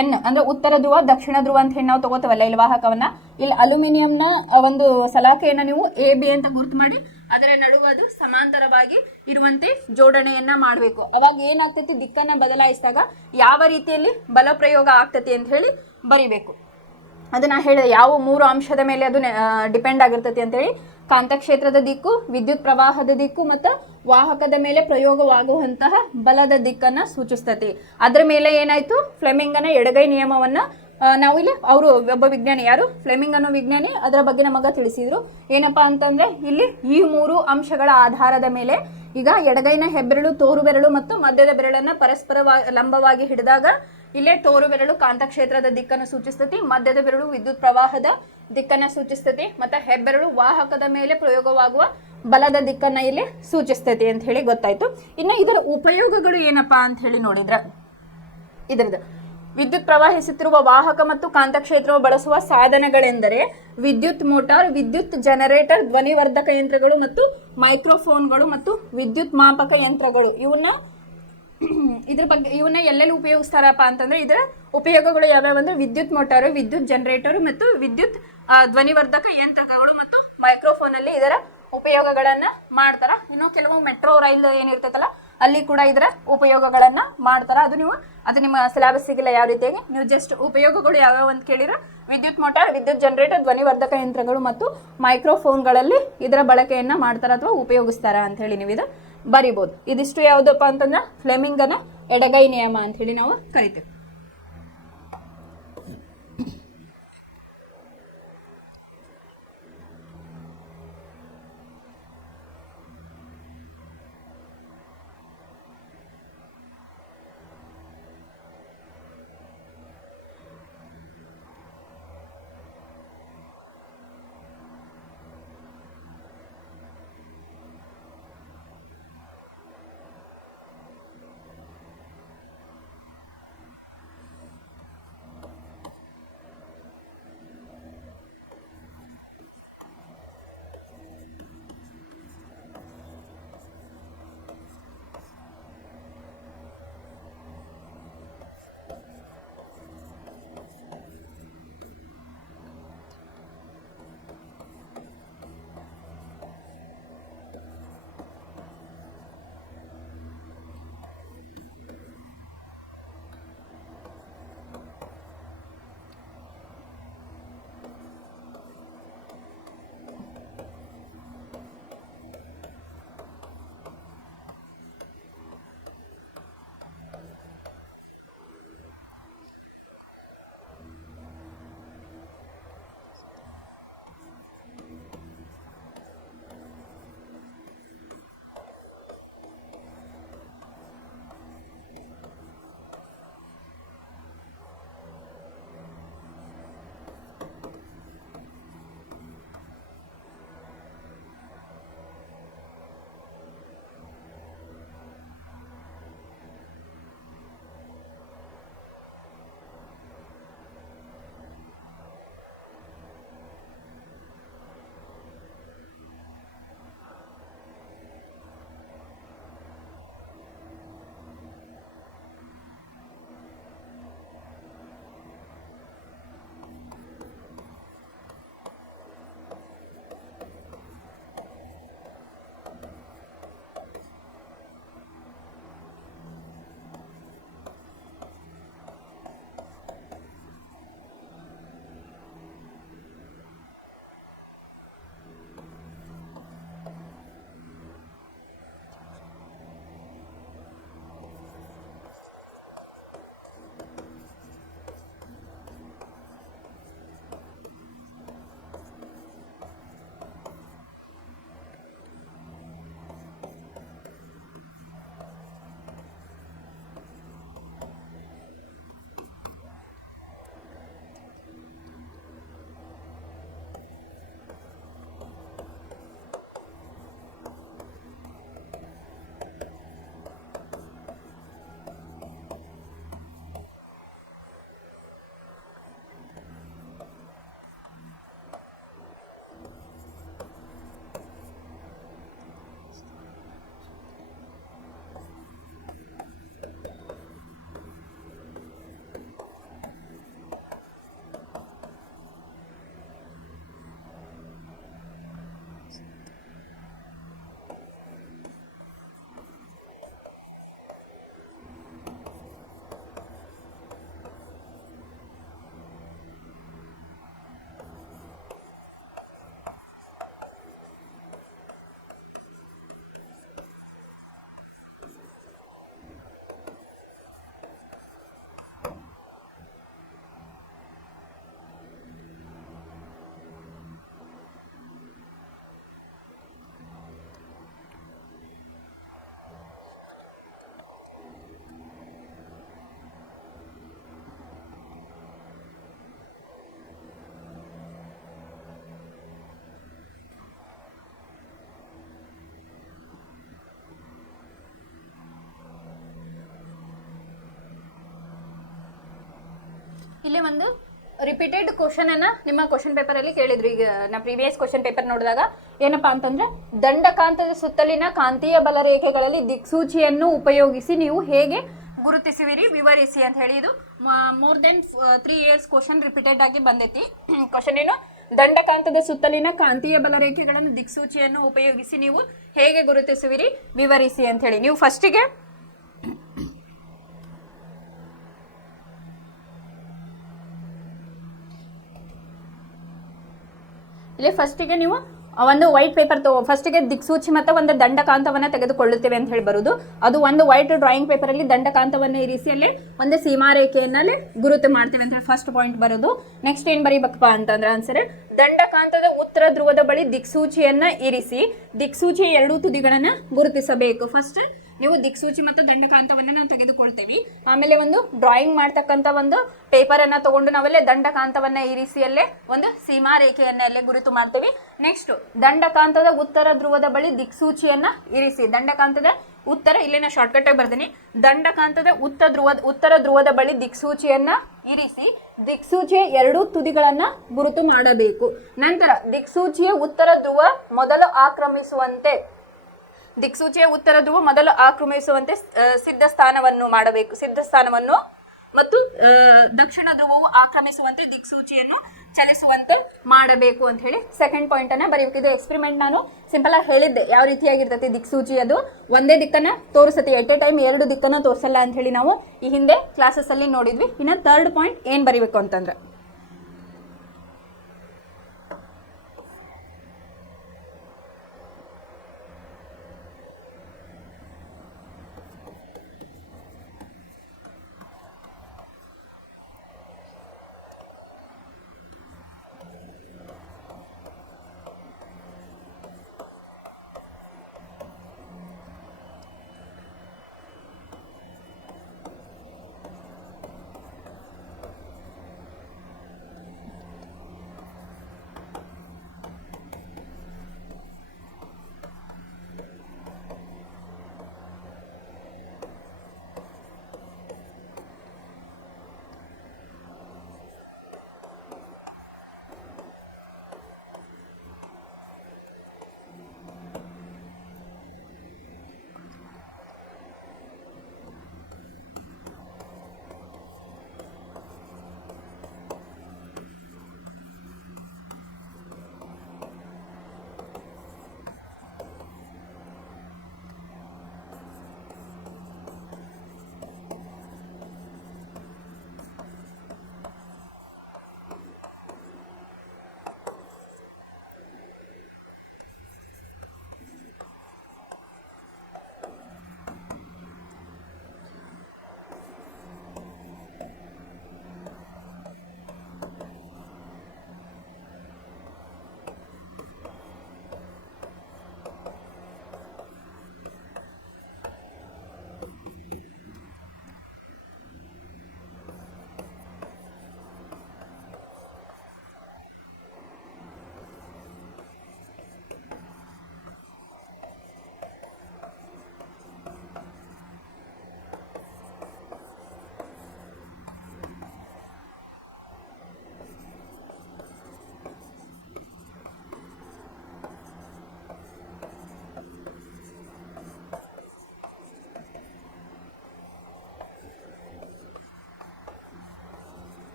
ಎನ್ ಅಂದ್ರೆ ಉತ್ತರ ಧ್ರುವ, ದಕ್ಷಿಣ ಧ್ರುವ ಅಂತ ಹೇಳಿ ನಾವು ತಗೋತೇವಲ್ಲ ಇಲ್ಲಿ ವಾಹಕವನ್ನ, ಇಲ್ಲಿ ಅಲ್ಯೂಮಿನಿಯಂನ ಒಂದು ಸಲಾಕೆಯನ್ನ ನೀವು ಎ ಬಿ ಅಂತ ಗುರುತು ಮಾಡಿ ಅದರ ನಡುವೆ ಅದು ಸಮಾಂತರವಾಗಿ ಇರುವಂತೆ ಜೋಡಣೆಯನ್ನ ಮಾಡಬೇಕು. ಅವಾಗ ಏನಾಗ್ತೈತಿ, ದಿಕ್ಕನ್ನ ಬದಲಾಯಿಸಿದಾಗ ಯಾವ ರೀತಿಯಲ್ಲಿ ಬಲ ಪ್ರಯೋಗ ಆಗ್ತೈತಿ ಅಂತ ಹೇಳಿ ಬರಿಬೇಕು. ಅದನ್ನ ಹೇಳಿದೆ, ಯಾವ 3 ಅಂಶದ ಮೇಲೆ ಅದು ಡಿಪೆಂಡ್ ಆಗಿರ್ತೈತಿ ಅಂತ ಹೇಳಿ, ಕಾಂತಕ್ಷೇತ್ರದ ದಿಕ್ಕು, ವಿದ್ಯುತ್ ಪ್ರವಾಹದ ದಿಕ್ಕು ಮತ್ತು ವಾಹಕದ ಮೇಲೆ ಪ್ರಯೋಗವಾಗುವಂತಹ ಬಲದ ದಿಕ್ಕನ್ನ ಸೂಚಿಸ್ತೈತಿ. ಅದ್ರ ಮೇಲೆ ಏನಾಯ್ತು, ಫ್ಲೆಮಿಂಗನ ಎಡಗೈ ನಿಯಮವನ್ನ ನಾವು ಇಲ್ಲಿ ಅವರು ಒಬ್ಬ ವಿಜ್ಞಾನಿ, ಯಾರು ಫ್ಲೆಮಿಂಗ್ ಅನ್ನೋ ವಿಜ್ಞಾನಿ, ಅದರ ಬಗ್ಗೆ ನಮಗ ತಿಳಿಸಿದ್ರು. ಏನಪ್ಪಾ ಅಂತಂದ್ರೆ, ಇಲ್ಲಿ ಈ 3 ಅಂಶಗಳ ಆಧಾರದ ಮೇಲೆ ಈಗ ಎಡಗೈನ ಹೆಬ್ಬೆರಳು, ತೋರು ಬೆರಳು ಮತ್ತು ಮಧ್ಯದ ಬೆರಳನ್ನ ಪರಸ್ಪರ ಲಂಬವಾಗಿ ಹಿಡಿದಾಗ ಇಲ್ಲೇ ತೋರು ಬೆರಳು ಕಾಂತಕ್ಷೇತ್ರದ ದಿಕ್ಕನ್ನು ಸೂಚಿಸ್ತತಿ, ಮಧ್ಯದ ಬೆರಳು ವಿದ್ಯುತ್ ಪ್ರವಾಹದ ದಿಕ್ಕನ್ನ ಸೂಚಿಸ್ತತಿ, ಮತ್ತೆ ಹೆಬ್ಬೆರಳು ವಾಹಕದ ಮೇಲೆ ಪ್ರಯೋಗವಾಗುವ ಬಲದ ದಿಕ್ಕನ್ನ ಇಲ್ಲಿ ಸೂಚಿಸ್ತತಿ ಅಂತ ಹೇಳಿ ಗೊತ್ತಾಯ್ತು. ಇನ್ನು ಇದರ ಉಪಯೋಗಗಳು ಏನಪ್ಪಾ ಅಂತ ಹೇಳಿ ನೋಡಿದ್ರ, ಇದರದ್ದು ವಿದ್ಯುತ್ ಪ್ರವಾಹಿಸುತ್ತಿರುವ ವಾಹಕ ಮತ್ತು ಕಾಂತಕ್ಷೇತ್ರವು ಬಳಸುವ ಸಾಧನಗಳೆಂದರೆ ವಿದ್ಯುತ್ ಮೋಟಾರ್, ವಿದ್ಯುತ್ ಜನರೇಟರ್, ಧ್ವನಿವರ್ಧಕ ಯಂತ್ರಗಳು ಮತ್ತು ಮೈಕ್ರೋಫೋನ್ಗಳು ಮತ್ತು ವಿದ್ಯುತ್ ಮಾಪಕ ಯಂತ್ರಗಳು. ಇವನ್ನ ಎಲ್ಲೆಲ್ಲಿ ಉಪಯೋಗಿಸ್ತಾರಪ್ಪ ಅಂತಂದ್ರೆ, ಇದರ ಉಪಯೋಗಗಳು ಯಾವ್ಯಾವ ಅಂದ್ರೆ ವಿದ್ಯುತ್ ಮೋಟಾರು, ವಿದ್ಯುತ್ ಜನರೇಟರ್ ಮತ್ತು ವಿದ್ಯುತ್ ಧ್ವನಿವರ್ಧಕ ಯಂತ್ರಗಳು ಮತ್ತು ಮೈಕ್ರೋಫೋನ್ ಅಲ್ಲಿ ಇದರ ಉಪಯೋಗಗಳನ್ನ ಮಾಡ್ತಾರ. ಇನ್ನು ಕೆಲವು ಮೆಟ್ರೋ ರೈಲ್ ಏನಿರ್ತೈತಲ್ಲ ಅಲ್ಲಿ ಕೂಡ ಇದರ ಉಪಯೋಗಗಳನ್ನ ಮಾಡ್ತಾರ. ಅದು ನಿಮ್ಮ ಸಿಲೆಬಸ್ ಸಿಗಿಲ್ಲ ಯಾವ ರೀತಿಯಾಗಿ. ನೀವು ಜಸ್ಟ್ ಉಪಯೋಗಗಳು ಯಾವ್ಯಾವ ಅಂತ ಕೇಳಿದ್ರೆ ವಿದ್ಯುತ್ ಮೋಟಾರ್, ವಿದ್ಯುತ್ ಜನರೇಟರ್, ಧ್ವನಿವರ್ಧಕ ಯಂತ್ರಗಳು ಮತ್ತು ಮೈಕ್ರೋಫೋನ್ಗಳಲ್ಲಿ ಇದರ ಬಳಕೆಯನ್ನ ಮಾಡ್ತಾರ ಅಥವಾ ಉಪಯೋಗಿಸ್ತಾರ ಅಂತ ಹೇಳಿ ನೀವು ಇದು ಬರಿಬಹುದು. ಇದಿಷ್ಟು ಯಾವುದಪ್ಪ ಅಂತಂದ್ರೆ ಫ್ಲೆಮಿಂಗನ ಎಡಗೈ ನಿಯಮ ಅಂತ ಹೇಳಿ ನಾವು ಕರಿತೇವೆ. ಇಲ್ಲಿ ಒಂದು ರಿಪೀಟೆಡ್ ಕ್ವಶನ್ ಅನ್ನ ನಿಮ್ಮ ಕ್ವಶನ್ ಪೇಪರ್ ಅಲ್ಲಿ ಕೇಳಿದ್ರು. ಈಗ ನಾ ಪ್ರೀವಿಯಸ್ ಕ್ವಶನ್ ಪೇಪರ್ ನೋಡಿದಾಗ ಏನಪ್ಪಾ ಅಂತಂದ್ರೆ, ದಂಡಕಾಂತದ ಸುತ್ತಲಿನ ಕಾಂತೀಯ ಬಲರೇಖೆಗಳಲ್ಲಿ ದಿಕ್ಸೂಚಿಯನ್ನು ಉಪಯೋಗಿಸಿ ನೀವು ಹೇಗೆ ಗುರುತಿಸುವಿರಿ, ವಿವರಿಸಿ ಅಂತ ಹೇಳಿ. ಇದು more than 3 years question repeated ಆಗಿ ಬಂದೈತಿ. ಕ್ವಶನ್ ಏನು, ದಂಡಕಾಂತದ ಸುತ್ತಲಿನ ಕಾಂತೀಯ ಬಲರೇಖೆಗಳನ್ನು ದಿಕ್ಸೂಚಿಯನ್ನು ಉಪಯೋಗಿಸಿ ನೀವು ಹೇಗೆ ಗುರುತಿಸುವಿರಿ, ವಿವರಿಸಿ ಅಂತ ಹೇಳಿ. ನೀವು ಫಸ್ಟಿಗೆ ಇಲ್ಲಿ ಫಸ್ಟಿಗೆ ನೀವು ಒಂದು ವೈಟ್ ಪೇಪರ್ ಫಸ್ಟಿಗೆ ದಿಕ್ಸೂಚಿ ಮತ್ತು ಒಂದು ದಂಡಕಾಂತವನ್ನು ತೆಗೆದುಕೊಳ್ಳುತ್ತೇವೆ ಅಂತ ಹೇಳಿ ಬರುವುದು. ಅದು ಒಂದು ವೈಟ್ ಡ್ರಾಯಿಂಗ್ ಪೇಪರಲ್ಲಿ ದಂಡಕಾಂತವನ್ನು ಇರಿಸಿ ಅಲ್ಲಿ ಒಂದು ಸೀಮಾರೇಖೆಯನ್ನಲ್ಲಿ ಗುರುತು ಮಾಡ್ತೇವೆ ಅಂತ ಹೇಳಿ ಫಸ್ಟ್ ಪಾಯಿಂಟ್ ಬರೋದು. ನೆಕ್ಸ್ಟ್ ಏನು ಬರೀಬೇಕಪ್ಪ ಅಂತಂದ್ರೆ ಆನ್ಸರ್, ದಂಡಕಾಂತದ ಉತ್ತರ ಧ್ರುವದ ಬಳಿ ದಿಕ್ಸೂಚಿಯನ್ನ ಇರಿಸಿ ದಿಕ್ಸೂಚಿಯ ಎರಡೂ ತುದಿಗಳನ್ನು ಗುರುತಿಸಬೇಕು. ಫಸ್ಟ್ ನೀವು ದಿಕ್ಸೂಚಿ ಮತ್ತು ದಂಡಕಾಂತವನ್ನು ನಾವು ತೆಗೆದುಕೊಳ್ತೇವೆ. ಆಮೇಲೆ ಒಂದು ಡ್ರಾಯಿಂಗ್ ಮಾಡ್ತಕ್ಕಂಥ ಒಂದು ಪೇಪರ್ ಅನ್ನ ತಗೊಂಡು ನಾವಲ್ಲೇ ದಂಡಕಾಂತವನ್ನ ಇರಿಸಿ ಅಲ್ಲೇ ಒಂದು ಸೀಮಾ ರೇಖೆಯನ್ನ ಅಲ್ಲೇ ಗುರುತು ಮಾಡ್ತೇವೆ. ನೆಕ್ಸ್ಟ್ ದಂಡಕಾಂತದ ಉತ್ತರ ಧ್ರುವದ ಬಳಿ ದಿಕ್ಸೂಚಿಯನ್ನ ಇರಿಸಿ, ದಂಡಕಾಂತದ ಉತ್ತರ ಇಲ್ಲಿ ನಾ ಶಾರ್ಟ್ಕಟ್ ಆಗಿ ಬರ್ತೀನಿ, ದಂಡಕಾಂತದ ಉತ್ತರ ಧ್ರುವದ ಬಳಿ ದಿಕ್ಸೂಚಿಯನ್ನ ಇರಿಸಿ ದಿಕ್ಸೂಚಿಯ ಎರಡೂ ತುದಿಗಳನ್ನ ಗುರುತು ಮಾಡಬೇಕು. ನಂತರ ದಿಕ್ಸೂಚಿಯ ಉತ್ತರ ಧ್ರುವ ಮೊದಲು ಆಕ್ರಮಿಸುವಂತೆ ಸಿದ್ಧ ಸ್ಥಾನವನ್ನು ಮಾಡಬೇಕು. ಸಿದ್ಧ ಸ್ಥಾನವನ್ನು ಮತ್ತು ದಕ್ಷಿಣ ಧ್ರುವವು ಆಕ್ರಮಿಸುವಂತೆ ದಿಕ್ಸೂಚಿಯನ್ನು ಚಲಿಸುವಂತೆ ಮಾಡಬೇಕು ಅಂತ ಹೇಳಿ ಸೆಕೆಂಡ್ ಪಾಯಿಂಟ್ ಅನ್ನ ಬರೀಬೇಕು. ಇದು ಎಕ್ಸ್ಪೆರಿಮೆಂಟ್ ನಾನು ಸಿಂಪಲ್ ಆಗಿ ಹೇಳಿದ್ದೆ ಯಾವ ರೀತಿಯಾಗಿರ್ತೈತಿ. ದಿಕ್ಸೂಚಿ ಅದು ಒಂದೇ ದಿಕ್ಕನ್ನ ತೋರಿಸುತ್ತೆ, ಎಟ್ ಎ ಟೈಮ್ ಎರಡು ದಿಕ್ಕನ್ನ ತೋರಿಸಲ್ಲ ಅಂತ ಹೇಳಿ ನಾವು ಈ ಹಿಂದೆ ಕ್ಲಾಸಸ್ ಅಲ್ಲಿ ನೋಡಿದ್ವಿ. ಇನ್ನು ಥರ್ಡ್ ಪಾಯಿಂಟ್ ಏನ್ ಬರೀಬೇಕು ಅಂತಂದ್ರೆ,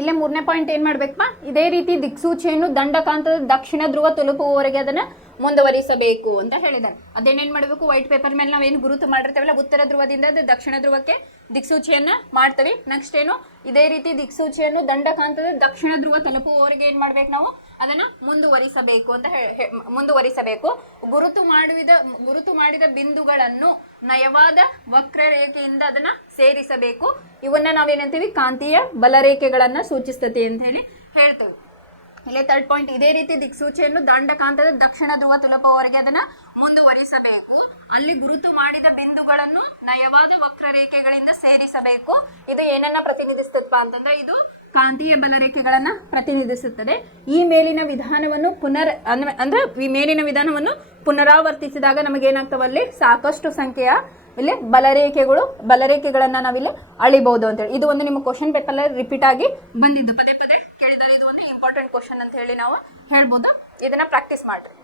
ಇಲ್ಲೇ ಮೂರನೇ ಪಾಯಿಂಟ್ ಏನ್ ಮಾಡ್ಬೇಕಪ್ಪ, ಇದೇ ರೀತಿ ದಿಕ್ಸೂಚಿಯನ್ನು ದಂಡಕಾಂತದ ದಕ್ಷಿಣ ಧ್ರುವ ತಲುಪುವವರೆಗೆ ಅದನ್ನ ಮುಂದುವರಿಸಬೇಕು ಅಂತ ಹೇಳಿದ್ದಾರೆ. ಅದೇನೇನ್ ಮಾಡಬೇಕು, ವೈಟ್ ಪೇಪರ್ ಮೇಲೆ ನಾವೇನು ಗುರುತು ಮಾಡಿರ್ತೇವಲ್ಲ ಉತ್ತರ ಧ್ರುವದಿಂದ ದಕ್ಷಿಣ ಧ್ರುವಕ್ಕೆ ದಿಕ್ಸೂಚಿಯನ್ನ ಮಾಡ್ತೇವೆ. ನೆಕ್ಸ್ಟ್ ಏನು, ಇದೇ ರೀತಿ ದಿಕ್ಸೂಚಿಯನ್ನು ದಂಡಕಾಂತದ ದಕ್ಷಿಣ ಧ್ರುವ ತಲುಪುವವರೆಗೆ ಏನ್ ಮಾಡ್ಬೇಕು, ನಾವು ಅದನ್ನ ಮುಂದುವರಿಸಬೇಕು. ಗುರುತು ಮಾಡಿದ ಬಿಂದುಗಳನ್ನು ನಯವಾದ ವಕ್ರರೇಖೆಯಿಂದ ಅದನ್ನ ಸೇರಿಸಬೇಕು. ಇವನ್ನ ನಾವೇನಂತೀವಿ, ಕಾಂತೀಯ ಬಲರೇಖೆಗಳನ್ನ ಸೂಚಿಸ್ತತೆ ಅಂತ ಹೇಳಿ ಹೇಳ್ತೇವೆ. ಇಲ್ಲೇ ಥರ್ಡ್ ಪಾಯಿಂಟ್, ಇದೇ ರೀತಿ ದಿಕ್ಸೂಚಿಯನ್ನು ದಂಡಕಾಂತದ ದಕ್ಷಿಣ ಧ್ರುವ ತಲುಪುವವರೆಗೆ ಅದನ್ನ ಮುಂದುವರಿಸಬೇಕು. ಅಲ್ಲಿ ಗುರುತು ಮಾಡಿದ ಬಿಂದುಗಳನ್ನು ನಯವಾದ ವಕ್ರರೇಖೆಗಳಿಂದ ಸೇರಿಸಬೇಕು. ಇದು ಏನನ್ನ ಪ್ರತಿನಿಧಿಸ್ತಪ್ಪ ಅಂತಂದ್ರೆ, ಇದು ಕಾಂತೀಯ ಬಲರೇಖೆಗಳನ್ನ ಪ್ರತಿನಿಧಿಸುತ್ತದೆ. ಈ ಮೇಲಿನ ವಿಧಾನವನ್ನು ಪುನರಾವರ್ತಿಸಿದಾಗ ನಮಗೇನಾಗ್ತವಲ್ಲಿ ಸಾಕಷ್ಟು ಸಂಖ್ಯೆಯ ಇಲ್ಲಿ ಬಲರೇಖೆಗಳನ್ನ ನಾವಿಲ್ಲಿ ಅಳಿಬಹುದು ಅಂತೇಳಿ. ಇದು ಒಂದು ನಿಮ್ಮ ಕ್ವಶನ್ ಪೇಪರ್ ರಿಪೀಟ್ ಆಗಿ ಬಂದಿದ್ದು, ಪದೇ ಪದೇ ಕೇಳಿದ್ದಾರೆ. ಇದು ಒಂದು ಇಂಪಾರ್ಟೆಂಟ್ ಕ್ವಶನ್ ಅಂತ ಹೇಳಿ ನಾವು ಹೇಳ್ಬೋದು. ಇದನ್ನ ಪ್ರಾಕ್ಟೀಸ್ ಮಾಡ್ರಿ.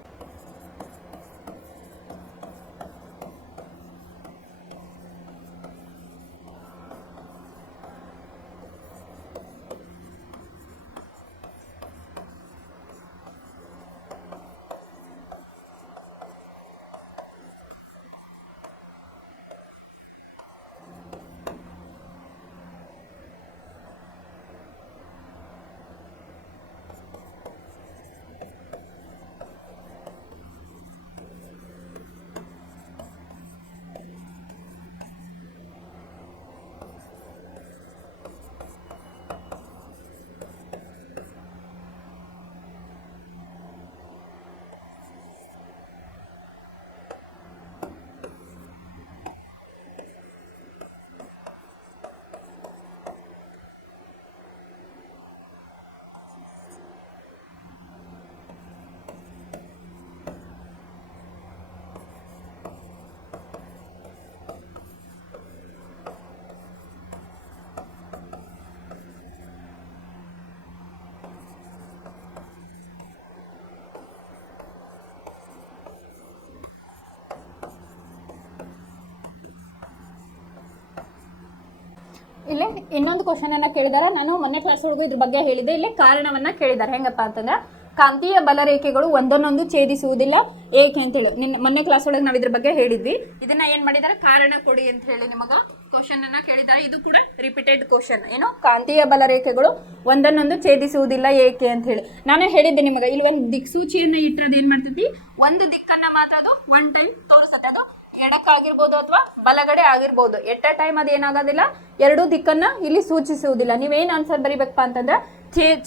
ಇಲ್ಲಿ ಇನ್ನೊಂದು ಕ್ವಶನ್ ಅನ್ನ ಕೇಳಿದಾರೆ. ನಾನು ಮೊನ್ನೆ ಕ್ಲಾಸ್ ಒಳಗೂ ಇದ್ರ ಬಗ್ಗೆ ಹೇಳಿದ್ದೆ. ಇಲ್ಲಿ ಕಾರಣವನ್ನ ಕೇಳಿದ್ದಾರೆ. ಹೆಂಗಪ್ಪ ಅಂತಂದ್ರೆ, ಕಾಂತೀಯ ಬಲರೇಖೆಗಳು ಒಂದನ್ನೊಂದು ಛೇದಿಸುವುದಿಲ್ಲ ಏಕೆ ಅಂತೇಳಿ ಮೊನ್ನೆ ಕ್ಲಾಸ್ ಒಳಗೆ ನಾವು ಇದ್ರ ಬಗ್ಗೆ ಹೇಳಿದ್ವಿ. ಇದನ್ನ ಏನ್ ಮಾಡಿದಾರೆ, ಕಾರಣ ಕೊಡಿ ಅಂತ ಹೇಳಿ ನಿಮಗ ಕ್ವಶನ್ ಅನ್ನ ಕೇಳಿದ್ದಾರೆ. ಇದು ಕೂಡ ರಿಪೀಟೆಡ್ ಕ್ವಶನ್. ಏನು, ಕಾಂತೀಯ ಬಲರೇಖೆಗಳು ಒಂದನ್ನೊಂದು ಛೇದಿಸುವುದಿಲ್ಲ ಏಕೆ ಅಂತ ಹೇಳಿ ನಾನು ಹೇಳಿದ್ದೆ ನಿಮಗ. ಇಲ್ಲಿ ಒಂದು ದಿಕ್ಸೂಚಿಯನ್ನ ಇಟ್ಟರೆ ಏನ್ ಮಾಡ್ತೈತಿ, ಒಂದು ದಿಕ್ಕನ್ನ ಮಾತ್ರ ಅದು ಒನ್ ಟೈಮ್ ತೋರಿಸ್ತದೆ. ಅದು ಎಡಕ್ಕಾಗಿರ್ಬೋದು ಅಥವಾ ಬಲಗಡೆ ಆಗಿರ್ಬೋದು. ಎಟ್ ಅ ಟೈಮ್ ಅದೇನಾಗೋದಿಲ್ಲ, ಎರಡೂ ದಿಕ್ಕನ್ನ ಇಲ್ಲಿ ಸೂಚಿಸುವುದಿಲ್ಲ. ನೀವೇನ್ ಆನ್ಸರ್ ಬರಿಬೇಕಪ್ಪ ಅಂತಂದ್ರೆ,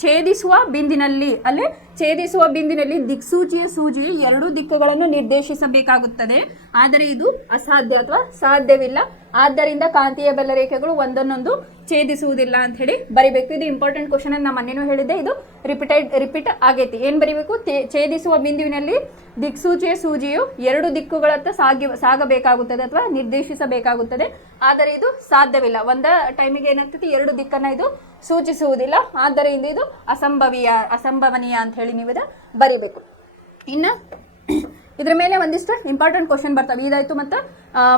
ಛೇದಿಸುವ ಬಿಂದಿನಲ್ಲಿ ದಿಕ್ಸೂಚಿಯ ಸೂಜಿಯು ಎರಡೂ ದಿಕ್ಕುಗಳನ್ನು ನಿರ್ದೇಶಿಸಬೇಕಾಗುತ್ತದೆ. ಆದರೆ ಇದು ಅಸಾಧ್ಯ ಅಥವಾ ಸಾಧ್ಯವಿಲ್ಲ. ಆದ್ದರಿಂದ ಕಾಂತೀಯ ಬಲರೇಖೆಗಳು ಒಂದನ್ನೊಂದು ಛೇದಿಸುವುದಿಲ್ಲ ಅಂತ ಹೇಳಿ ಬರಿಬೇಕು. ಇದು ಇಂಪಾರ್ಟೆಂಟ್ ಕ್ವಶನ್ ಅನ್ನು ಮನೇನೂ ಹೇಳಿದ್ದೆ. ಇದು ರಿಪೀಟ್ ಆಗೈತಿ. ಏನ್ ಬರಿಬೇಕು, ಛೇದಿಸುವ ಬಿಂದುವಿನಲ್ಲಿ ದಿಕ್ಸೂಚಿಯ ಸೂಜಿಯು ಎರಡು ದಿಕ್ಕುಗಳತ್ತ ಸಾಗಬೇಕಾಗುತ್ತದೆ ಅಥವಾ ನಿರ್ದೇಶಿಸಬೇಕಾಗುತ್ತದೆ. ಆದರೆ ಇದು ಸಾಧ್ಯವಿಲ್ಲ. ಒಂದ ಟೈಮಿಗೆ ಏನಾಗ್ತೈತಿ, ಎರಡು ದಿಕ್ಕನ್ನ ಇದು ಸೂಚಿಸುವುದಿಲ್ಲ. ಆದ್ದರಿಂದ ಇದು ಅಸಂಭವನೀಯ ಅಂತ ಹೇಳಿ ನೀವು ಬರಿಬೇಕು. ಇನ್ನು ಇದ್ರ ಮೇಲೆ ಒಂದಿಷ್ಟು ಇಂಪಾರ್ಟೆಂಟ್ ಕ್ವಶನ್ ಬರ್ತವೆ. ಇದಾಯ್ತು. ಮತ್ತು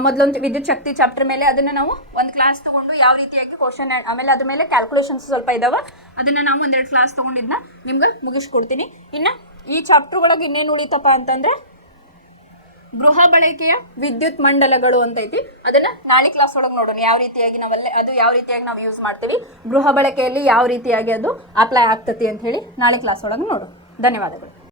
ಮೊದಲೊಂದು ವಿದ್ಯುತ್ ಶಕ್ತಿ ಚಾಪ್ಟರ್ ಮೇಲೆ ಅದನ್ನು ನಾವು ಒಂದು ಕ್ಲಾಸ್ ತಗೊಂಡು ಯಾವ ರೀತಿಯಾಗಿ ಕ್ವಶನ್, ಆಮೇಲೆ ಅದ್ರ ಮೇಲೆ ಕ್ಯಾಲ್ಕುಲೇಷನ್ಸ್ ಸ್ವಲ್ಪ ಇದಾವೆ. ಅದನ್ನು ನಾವು ಒಂದೆರಡು ಕ್ಲಾಸ್ ತೊಗೊಂಡಿದ್ದನ್ನ ನಿಮ್ಗೆ ಮುಗಿಸ್ಕೊಡ್ತೀನಿ. ಇನ್ನು ಈ ಚಾಪ್ಟರ್ ಒಳಗೆ ಇನ್ನೇನು ಉಳಿತಪ್ಪ ಅಂತಂದರೆ, ಗೃಹ ಬಳಕೆಯ ವಿದ್ಯುತ್ ಮಂಡಲಗಳು ಅಂತ ಐತಿ. ಅದನ್ನ ನಾಳೆ ಕ್ಲಾಸ್ ಒಳಗೆ ನೋಡೋಣ. ಯಾವ ರೀತಿಯಾಗಿ ಯಾವ ರೀತಿಯಾಗಿ ನಾವು ಯೂಸ್ ಮಾಡ್ತೀವಿ, ಗೃಹ ಬಳಕೆಯಲ್ಲಿ ಯಾವ ರೀತಿಯಾಗಿ ಅದು ಅಪ್ಲೈ ಆಗ್ತತಿ ಅಂತ ಹೇಳಿ ನಾಳೆ ಕ್ಲಾಸ್ ಒಳಗೆ ನೋಡೋಣ. ಧನ್ಯವಾದಗಳು.